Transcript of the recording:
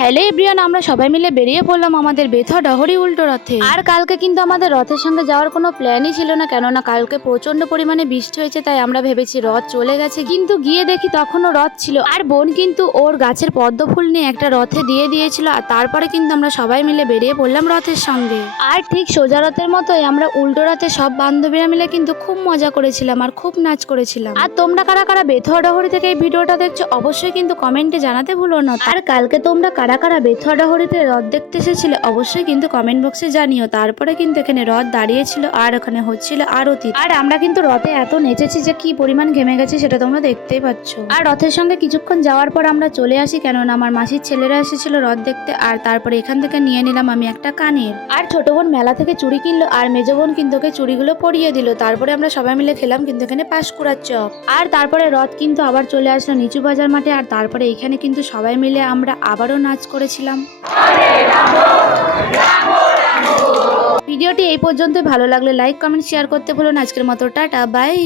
Hello everyone, আমরা সবাই মিলে বেরিয়ে পড়লাম আমাদের বেথা ডহরি উল্টো রথে। আর কালকে কিন্তু আমাদের রথের সঙ্গে যাওয়ার কোনো প্ল্যানই ছিল না, কেননা কালকে প্রচন্ড পরিমাণে বৃষ্টি হয়েছে, তাই আমরা ভেবেছি রথ চলে গেছে, কিন্তু গিয়ে দেখি তখনও রথ ছিল। আর বোন কিন্তু ওর গাছের পদ্ম ফুল নিয়ে একটা রথে দিয়ে দিয়েছিল, আর তারপরে কিন্তু আমরা সবাই মিলে বেরিয়ে পড়লাম রথের সঙ্গে। আর ঠিক সোজা রথের মতোই আমরা উল্টো রথে সব বান্ধবীরা মিলে কিন্তু খুব মজা করেছিলাম আর খুব নাচ করেছিলাম। আর তোমরা কারা কারা বেথুয়া ডহরি থেকে এই ভিডিওটা দেখছো অবশ্যই কিন্তু কমেন্টে জানাতে ভুলো না। আর কালকে তোমরা কারা কারা বেথুয়া ডহরিতে রথ দেখতে এসেছিলে অবশ্যই কিন্তু কমেন্ট বক্সে জানিও। তারপরে কিন্তু এখানে রথ দাঁড়িয়েছিল আর ওখানে হচ্ছিল আরতি। আর আমরা কিন্তু রথে এত নেচেছি যে কি পরিমাণ ঘেমে গেছি সেটা তোমরা দেখতেই পাচ্ছ। আর রথের সঙ্গে কিছুক্ষণ যাওয়ার পর আমরা চলে আসি, কেননা আমার মাসির ছেলেরা এসেছিল রথ দেখতে। আর তারপরে এখান থেকে নিয়ে নিলাম আমি একটা কানের। আর ছোট বোন মেলা থেকে চুড়ি কিনলো, আর মেজো বোন কিন্তু ওকে চুড়িগুলো পরিয়ে দিল। তারপরে আমরা সবাই মিলে খেলাম কিন্তু এখানে পাঁশকুড়ার চপ। আর তারপরে রথ কিন্তু আবার চলে আসলো নিচু বাজার মাঠে। আর তারপরে এখানে কিন্তু সবাই মিলে আমরা আবারও নাচ করেছিলাম। ভিডিওটি এই পর্যন্তই। ভালো লাগলে লাইক কমেন্ট শেয়ার করতে ভুলো না। আজকের মতো টাটা বাই।